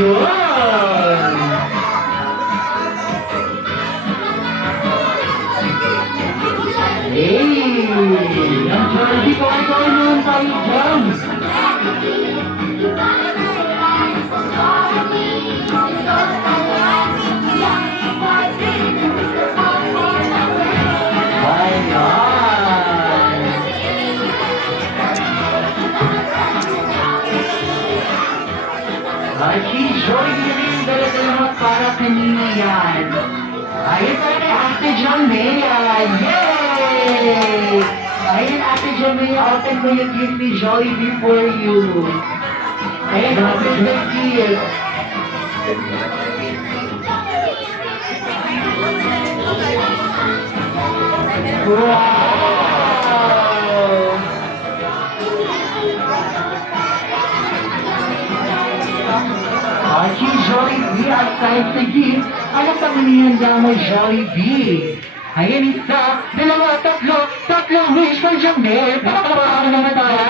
Ayun! Hey! Ang Jollibee ko ay gawin naman tayo dyan! Ayan! Archie, Jollibee rin dala-dala para kanina yan. Ayun tayo kay Ate John Mea! Yay! Ayun Ate John Mea, open mo yung gift ni Jollibee for you. Ayun, open the gift. Wow! Archie, Jollibee, aside sa gift, ano pang inihanda mo, Jollibee? Ayan, isa, dalawa, tatlong wish for Jamel. Pakapakapaka naman tayo.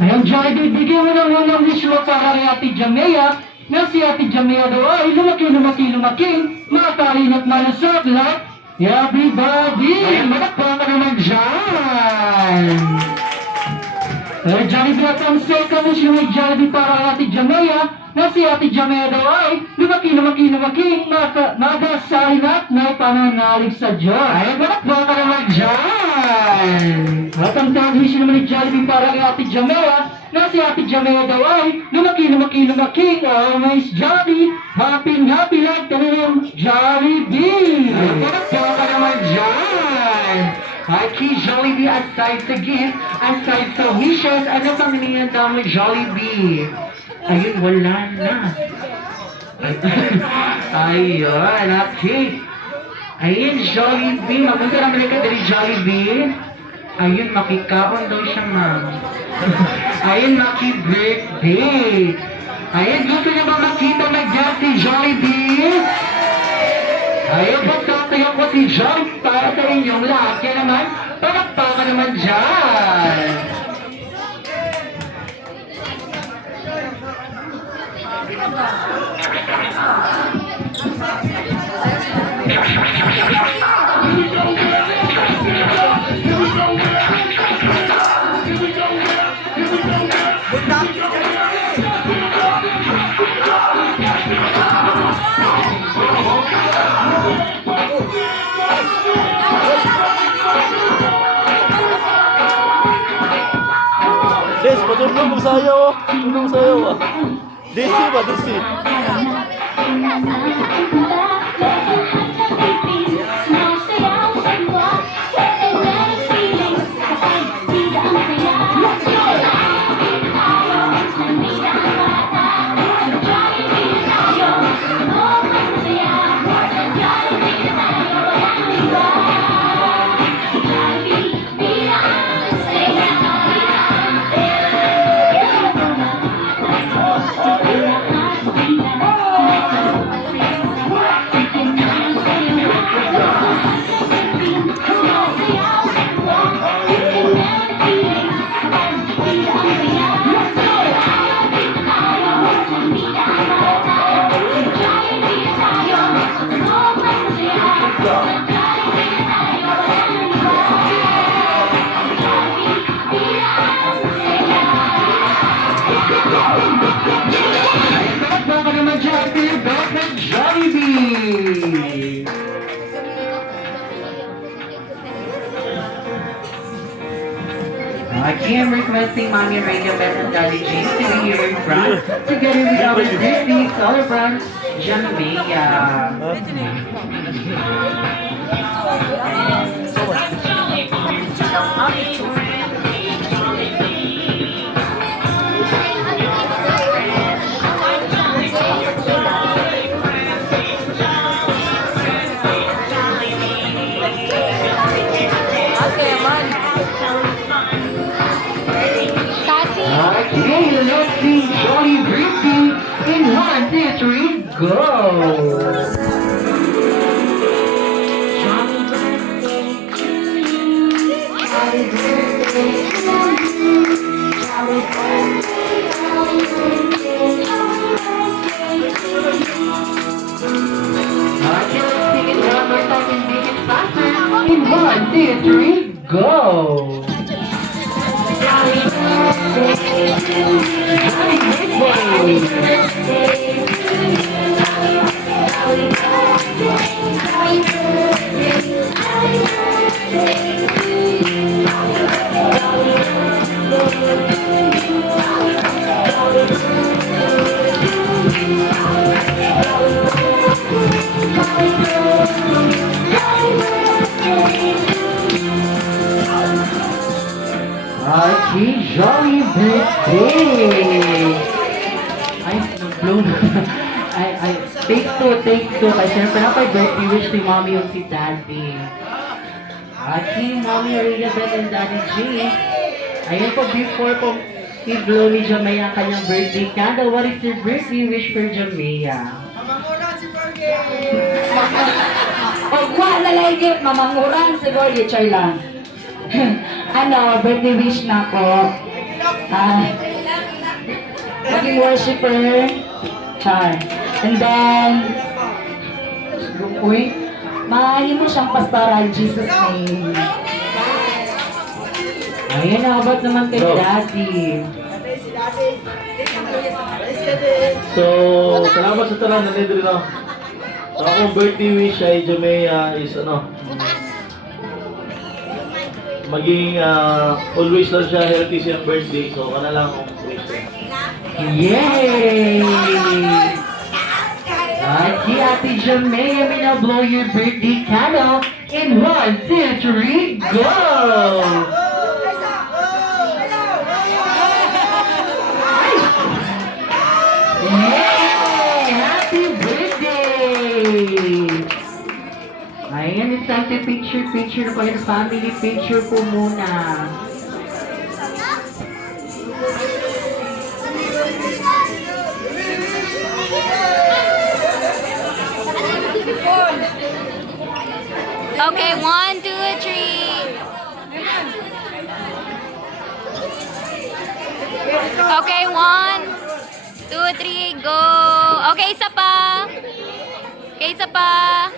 Ayan, Jollibee, bigyan mo ng unang wish mo para kay Ate Jamea, na si Ate Jamea daw ay lumaki, makain at malusot lahat. Everybody, malakpan ka naman dyan. Jollibee at ang second wish mo ay Jollibee para kay Ate Jamea, na si Ate Jamea daw ay lumaki, madasahin at may pananalig sa Diyos. Ay, malakpan ka naman dyan. At ang third wish naman ni Jollibee para kay Ate Jamea, na si Ate Jamea daw ay lumaki, always jolly, happy like talagang Jollibee. Ay, malakpan ka naman dyan. Archie, Jollibee, aside sa gift, aside sa wishes, ano pang hinihanda mo, Jollibee? Ayun, wala na. Ayun, okay. Ayun, Jollibee. Mapunta lang balik ka dali, Jollibee. Ayun, makikaon daw siya, ma'am. Ayun, maki-birthday. Ayun, gusto niyo ba makita mag-dance si Jollibee? Ayun, pagkatayo ko si Jollibee para sa inyong lahat. Kaya naman, palakpakan naman dyan. Des, patulong mo sayaw ah. Tulong sayaw ah. Desi ba, Desi? Again, requesting Mommy Radio Beth and Daddy James to be here in front, together with our Disney celebrant, Jamea. Okay, let's see Johnny Briefing in 1, 2, 3, go! Happy birthday to you. Happy birthday Archie, jolly birthday! Ay, nag-blow na. Ay, take two. Ay, siyempre na pa birthday wish ni mommy yung si daddy. Archie, mommy, Elizabeth, and daddy G. Ayan po, before po i-blow ni Jamea ang kanyang birthday candle, what is your birthday wish for Jamea? Huwag mo na like mamanguran si Gordy, Char lang. Ano, birthday wish na ko. Maging worshiper. Char. And then, uy, mahalin mo siyang pastoral, Jesus name. Ayan, abot naman kay Bro. daddy. So, salamat sa tanan na nandito na. So, akong birthday wish ay Jamea is maging always lang siya healthy siyang birthday. So, kana lang akong wish. Yay! Archie, Ate Jamea, may now blow your birthday candle in 1, 2, 3, go! Yay! Happy birthday! Ayan, it's time to picture po yung family picture po muna. Okay, 1, 2, 3. Okay, 1, 2, 3, go. Okay, isa pa. Okay, isa pa.